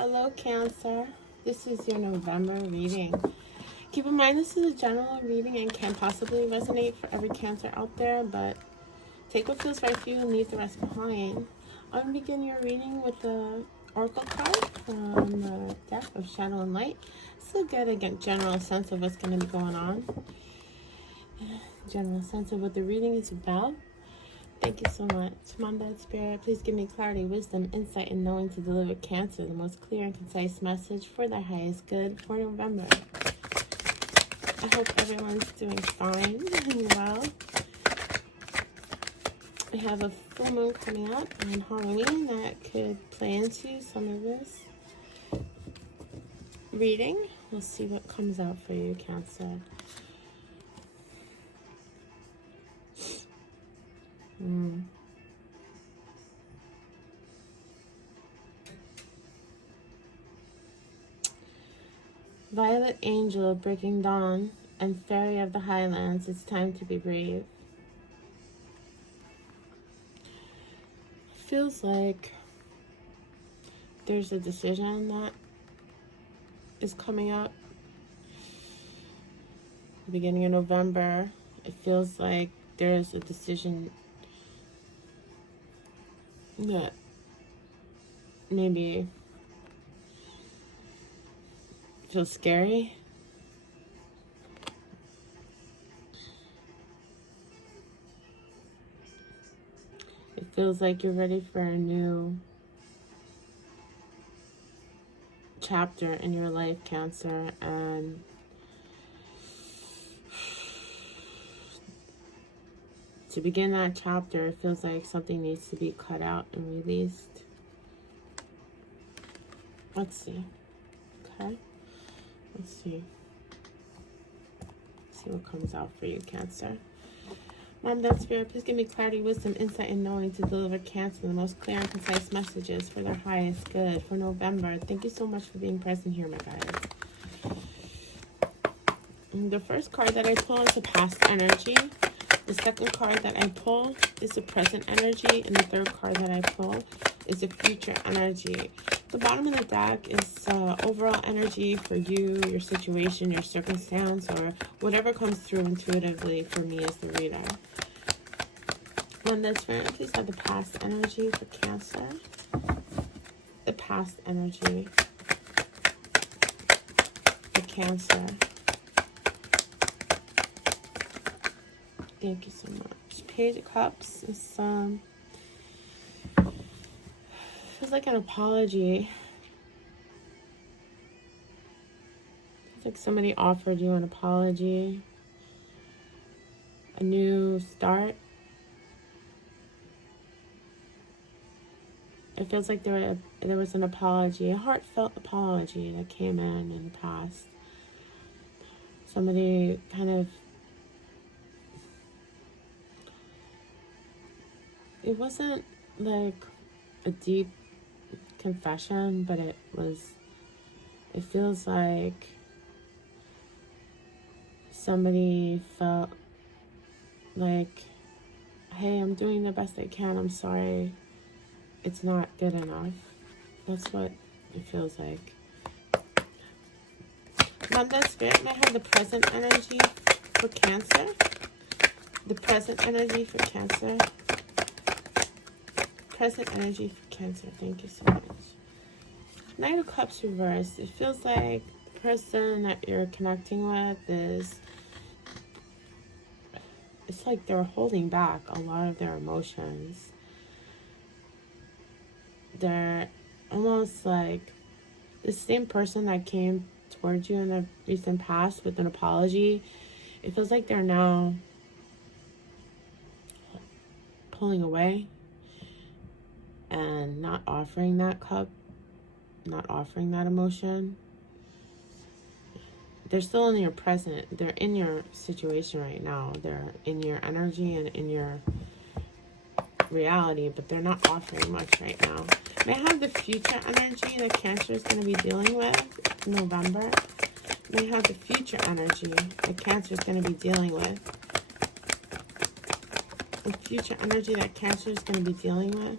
Hello, Cancer. This is your November reading. Keep in mind, this is a general reading and can possibly resonate for every Cancer out there, but take what feels right for you and leave the rest behind. I'm going to begin your reading with the Oracle card from the deck of Shadow and Light. So get a general sense of what's going to be going on. General sense of what the reading is about. Thank you so much. Mom, Dad, Spirit, please give me clarity, wisdom, insight, and knowing to deliver Cancer the most clear and concise message for their highest good for November. I hope everyone's doing fine and well. We have a full moon coming up on Halloween that could play into some of this reading. We'll see what comes out for you, Cancer. Violet Angel, Breaking Dawn, and Fairy of the Highlands, it's time to be brave. Feels like there's a decision that is coming up. Beginning of November, it feels like there's a decision that maybe feels scary. It feels like you're ready for a new chapter in your life, Cancer, and to begin that chapter, it feels like something needs to be cut out and released. Let's see. Okay. Let's see. See what comes out for you, Cancer. Mom, Dad, Spirit, please give me clarity, wisdom, insight, and knowing to deliver Cancer the most clear and concise messages for their highest good for November. Thank you so much for being present here, my guys. The first card that I pull is the past energy. The second card that I pull is the present energy. And the third card that I pull is the future energy. The bottom of the deck is overall energy for you, your situation, your circumstance, or whatever comes through intuitively for me as the reader. One that's very, please have the past energy for Cancer. The past energy for Cancer. Thank you so much. Page of Cups is feels like an apology. It's like somebody offered you an apology, a new start. It feels like there was an apology, a heartfelt apology that came in the past. Somebody kind of, it wasn't like a deep confession, but it feels like somebody felt like, hey, I'm doing the best I can, I'm sorry, it's not good enough. That's what it feels like. Mother Spirit may have the present energy for Cancer. The present energy for Cancer. Present energy for Cancer. Thank you so much. Knight of Cups reversed. It feels like the person that you're connecting with it's like they're holding back a lot of their emotions. They're almost like the same person that came towards you in the recent past with an apology. It feels like they're now pulling away and not offering that cup, not offering that emotion. They're still in your present. They're in your situation right now. They're in your energy and in your reality, but they're not offering much right now. May I have the future energy that Cancer is going to be dealing with in November? May I have the future energy that Cancer is going to be dealing with? The future energy that Cancer is going to be dealing with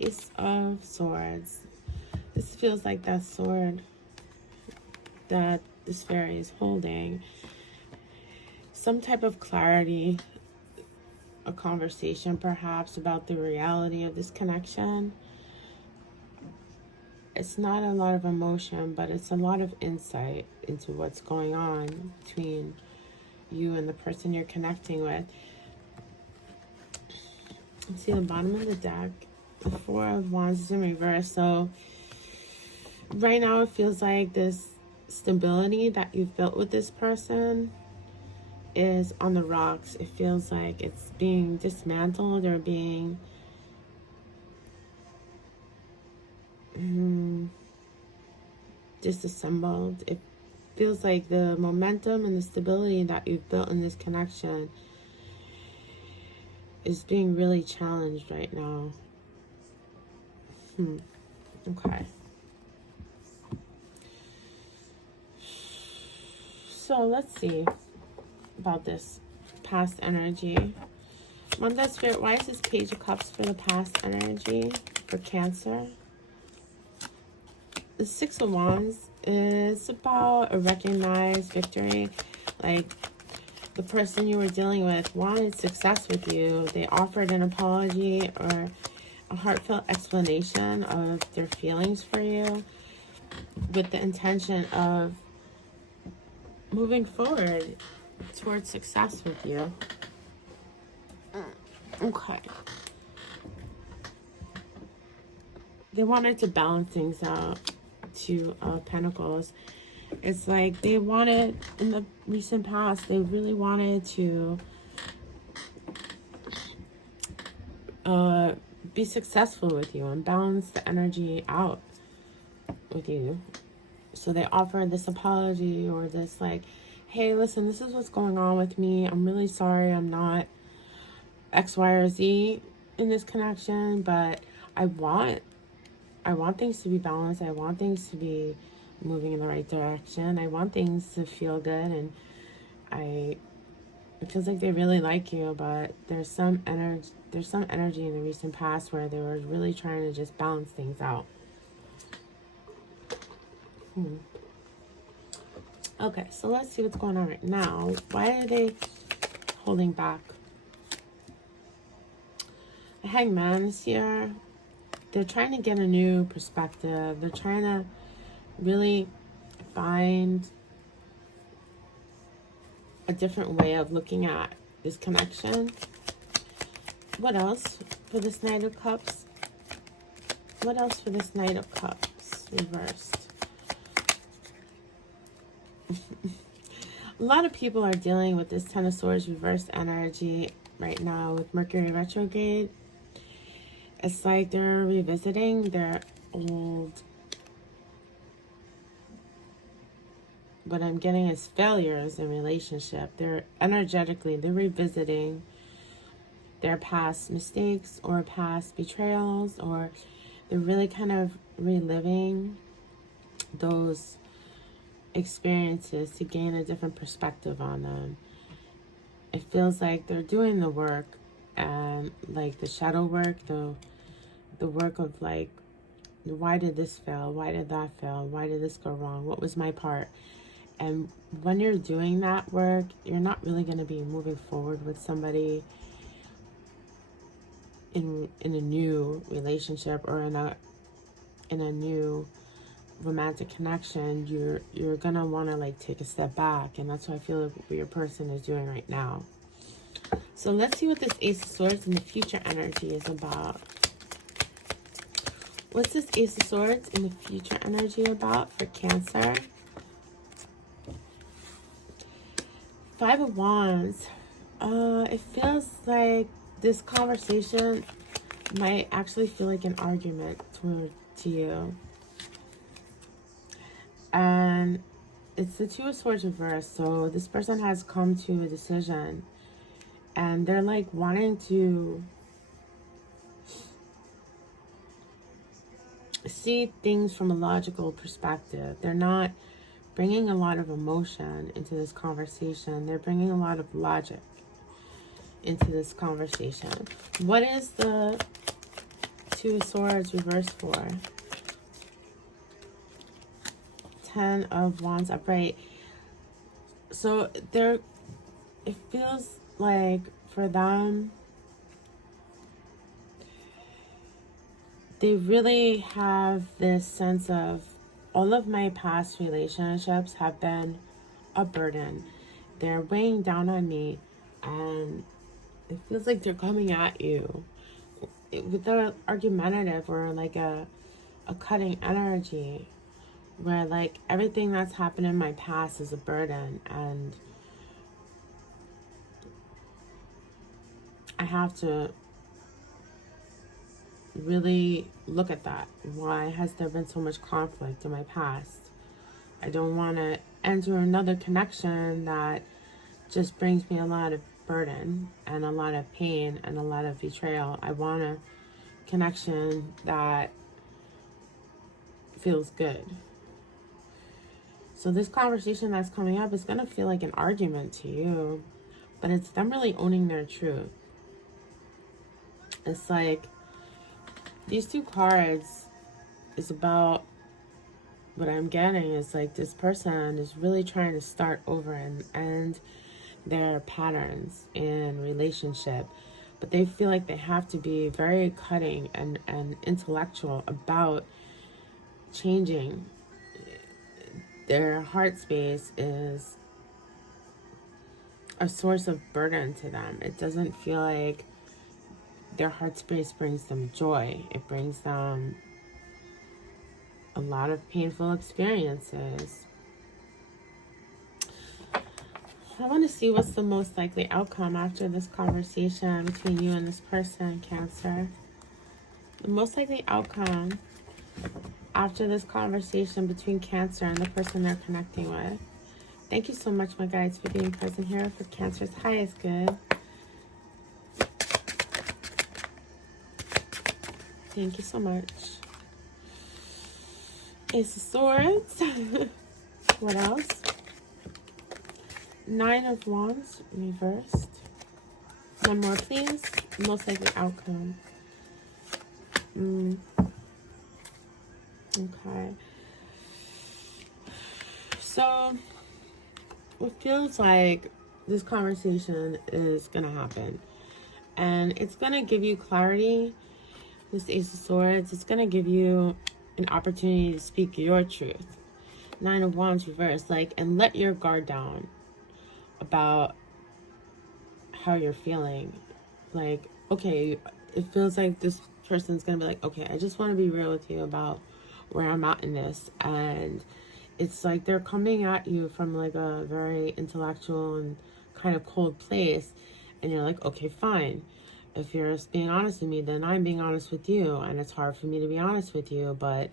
Ace of Swords. This feels like that sword that this fairy is holding. Some type of clarity, a conversation perhaps about the reality of this connection. It's not a lot of emotion, but it's a lot of insight into what's going on between you and the person you're connecting with. See the bottom of the deck. The Four of Wands is in reverse. So right now it feels like this stability that you've built with this person is on the rocks. It feels like it's being dismantled or being disassembled. It feels like the momentum and the stability that you've built in this connection is being really challenged right now. Okay. So let's see about this past energy. Manda Spirit, why is this Page of Cups for the past energy for Cancer? The Six of Wands is about a recognized victory. Like, the person you were dealing with wanted success with you. They offered an apology or a heartfelt explanation of their feelings for you with the intention of moving forward towards success with you. Okay. They wanted to balance things out. Two of Pentacles. It's like they wanted, in the recent past, they really wanted to be successful with you and balance the energy out with you. So they offered this apology or this like, hey, listen, this is what's going on with me. I'm really sorry I'm not X, Y, or Z in this connection, but I want things to be balanced. I want things to be moving in the right direction. I want things to feel good, and it feels like they really like you, but there's some energy in the recent past where they were really trying to just balance things out. Okay, so let's see what's going on right now. Why are they holding back? The Hangman is here. They're trying to get a new perspective. They're trying to really find a different way of looking at this connection. What else for this Knight of Cups? What else for this Knight of Cups reversed? A lot of people are dealing with this Ten of Swords reversed energy right now with Mercury retrograde. It's like they're revisiting their old, what I'm getting is failures in relationship. They're revisiting their past mistakes or past betrayals, or they're really kind of reliving those experiences to gain a different perspective on them. It feels like they're doing the work, and like the shadow work, the work of like, why did this fail? Why did that fail? Why did this go wrong? What was my part? And when you're doing that work, you're not really going to be moving forward with somebody in a new relationship or in a new romantic connection. You're going to want to like take a step back, and that's what I feel like what your person is doing right now. So let's see what this Ace of Swords in the future energy is about. What's this Ace of Swords in the future energy about for Cancer? Five of Wands. It feels like this conversation might actually feel like an argument to you. And it's the Two of Swords reversed. So this person has come to a decision, and they're like wanting to see things from a logical perspective. They're not bringing a lot of emotion into this conversation. They're bringing a lot of logic into this conversation. What is the Two of Swords, reverse 4. 10 of Wands, upright. So there, it feels like for them, they really have this sense of, all of my past relationships have been a burden. They're weighing down on me, and it feels like they're coming at you with the argumentative or like a cutting energy, where like everything that's happened in my past is a burden, and I have to really look at that. Why has there been so much conflict in my past? I don't want to enter another connection that just brings me a lot of burden and a lot of pain and a lot of betrayal. I want a connection that feels good. So this conversation that's coming up is going to feel like an argument to you, but it's them really owning their truth. It's like these two cards is about, what I'm getting is like this person is really trying to start over and end their patterns in relationship, but they feel like they have to be very cutting and intellectual about changing. Their heart space is a source of burden to them. It doesn't feel like their heart space brings them joy. It brings them a lot of painful experiences. I want to see what's the most likely outcome after this conversation between you and this person, Cancer. The most likely outcome after this conversation between Cancer and the person they're connecting with. Thank you so much, my guides, for being present here for Cancer's highest good. Thank you so much. Ace of Swords. What else? 9 of Wands, reversed. One more, please. Most likely outcome. Okay. So, it feels like this conversation is going to happen. And it's going to give you clarity. This Ace of Swords, it's going to give you an opportunity to speak your truth. 9 of Wands, reversed. Like, and let your guard down about how you're feeling. Like, okay, it feels like this person's gonna be like, okay, I just want to be real with you about where I'm at in this. And it's like they're coming at you from like a very intellectual and kind of cold place, and you're like, okay, fine, if you're just being honest with me, then I'm being honest with you. And it's hard for me to be honest with you, but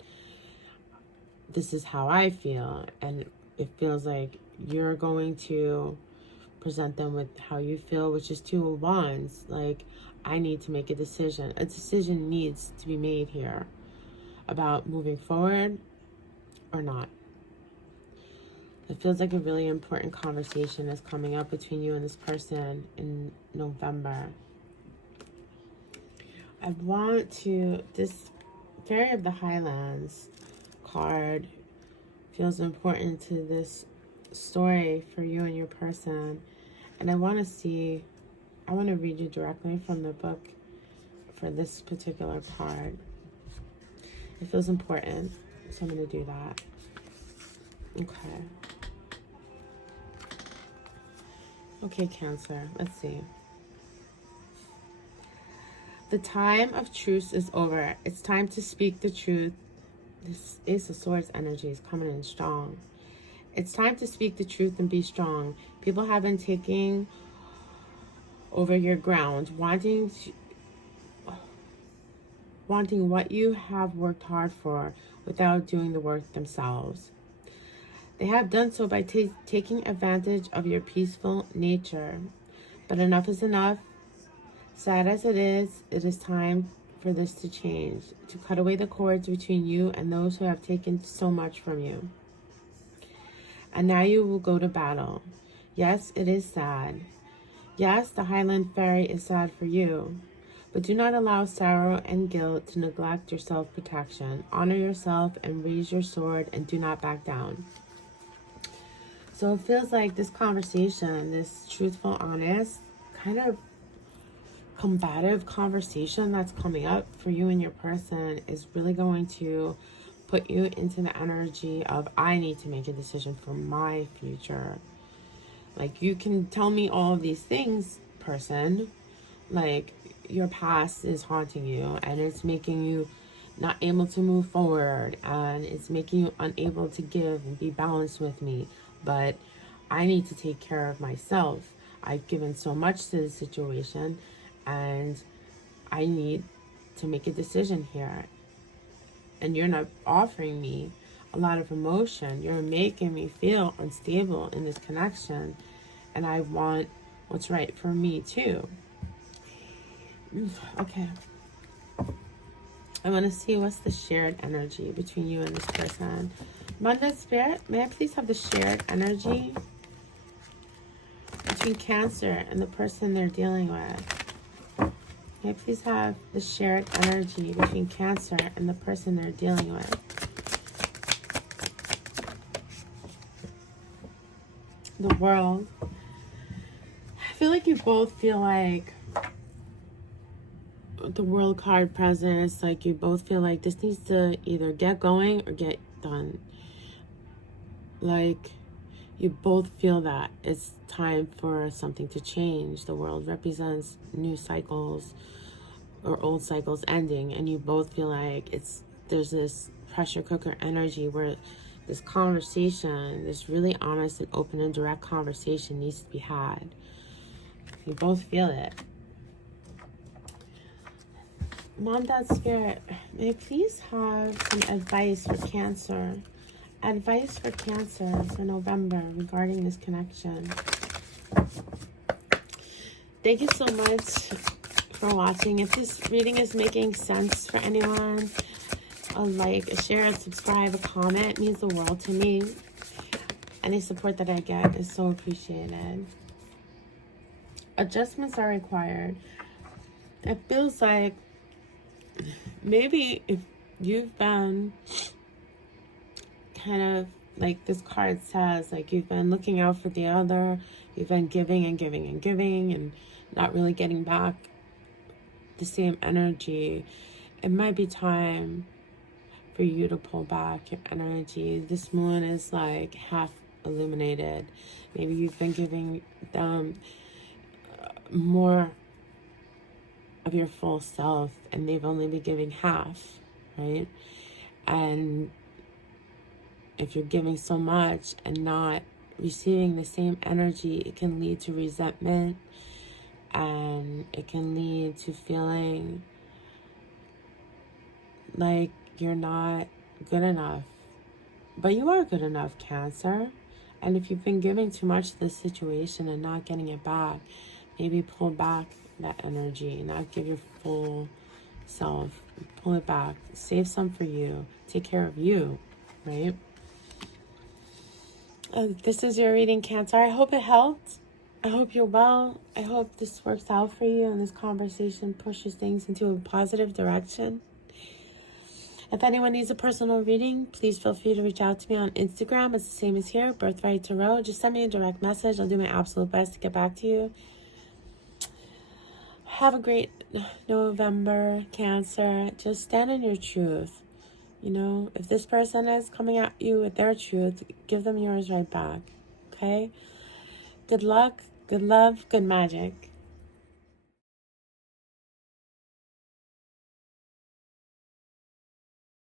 this is how I feel. And it feels like you're going to present them with how you feel, which is 2 of Wands. Like, I need to make a decision. A decision needs to be made here about moving forward or not. It feels like a really important conversation is coming up between you and this person in November. I want to, this Fairy of the Highlands card feels important to this story for you and your person. And I want to read you directly from the book for this particular card. It feels important, so I'm going to do that. Okay. Okay, Cancer, let's see. The time of truce is over. It's time to speak the truth. This Ace of Swords energy is coming in strong. It's time to speak the truth and be strong. People have been taking over your ground, wanting what you have worked hard for without doing the work themselves. They have done so by taking advantage of your peaceful nature. But enough is enough. Sad as it is time for this to change, to cut away the cords between you and those who have taken so much from you. And now you will go to battle. Yes, it is sad. Yes, the Highland Fairy is sad for you. But do not allow sorrow and guilt to neglect your self-protection. Honor yourself and raise your sword and do not back down. So it feels like this conversation, this truthful, honest, kind of combative conversation that's coming up for you and your person is really going to put you into the energy of, I need to make a decision for my future. Like, you can tell me all of these things, person, like your past is haunting you and it's making you not able to move forward and it's making you unable to give and be balanced with me. But I need to take care of myself. I've given so much to the situation and I need to make a decision here. And you're not offering me a lot of emotion. You're making me feel unstable in this connection. And I want what's right for me too. Okay. I want to see what's the shared energy between you and this person. Abundant Spirit, may I please have the shared energy between Cancer and the person they're dealing with? May I please have the shared energy between Cancer and the person they're dealing with? The World. I feel like you both feel like the World card present is like you both feel like this needs to either get going or get done. Like you both feel that it's time for something to change. The World represents new cycles or old cycles ending, and you both feel like there's this pressure cooker energy where this conversation, this really honest and open and direct conversation needs to be had. You both feel it. Mom, Dad, Spirit, may I please have some advice for Cancer? Advice for Cancer for November regarding this connection. Thank you so much for watching. If this reading is making sense for anyone, a like, a share, a subscribe, a comment means the world to me. Any support that I get is so appreciated. Adjustments are required. It feels like maybe if you've been kind of like this card says, like you've been looking out for the other, you've been giving and giving and giving and not really getting back the same energy, it might be time for you to pull back your energy. This moon is like half illuminated. Maybe you've been giving them more of your full self and they've only been giving half, right? And if you're giving so much and not receiving the same energy, it can lead to resentment and it can lead to feeling like you're not good enough. But you are good enough, Cancer. And if you've been giving too much to the situation and not getting it back, maybe pull back that energy, not give your full self. Pull it back. Save some for you. Take care of you, right? This is your reading, Cancer. I hope it helped. I hope you're well. I hope this works out for you and this conversation pushes things into a positive direction. If anyone needs a personal reading, please feel free to reach out to me on Instagram. It's the same as here, Birthright Tarot. Just send me a direct message. I'll do my absolute best to get back to you. Have a great November, Cancer. Just stand in your truth. You know, if this person is coming at you with their truth, give them yours right back. Okay? Good luck, good love, good magic.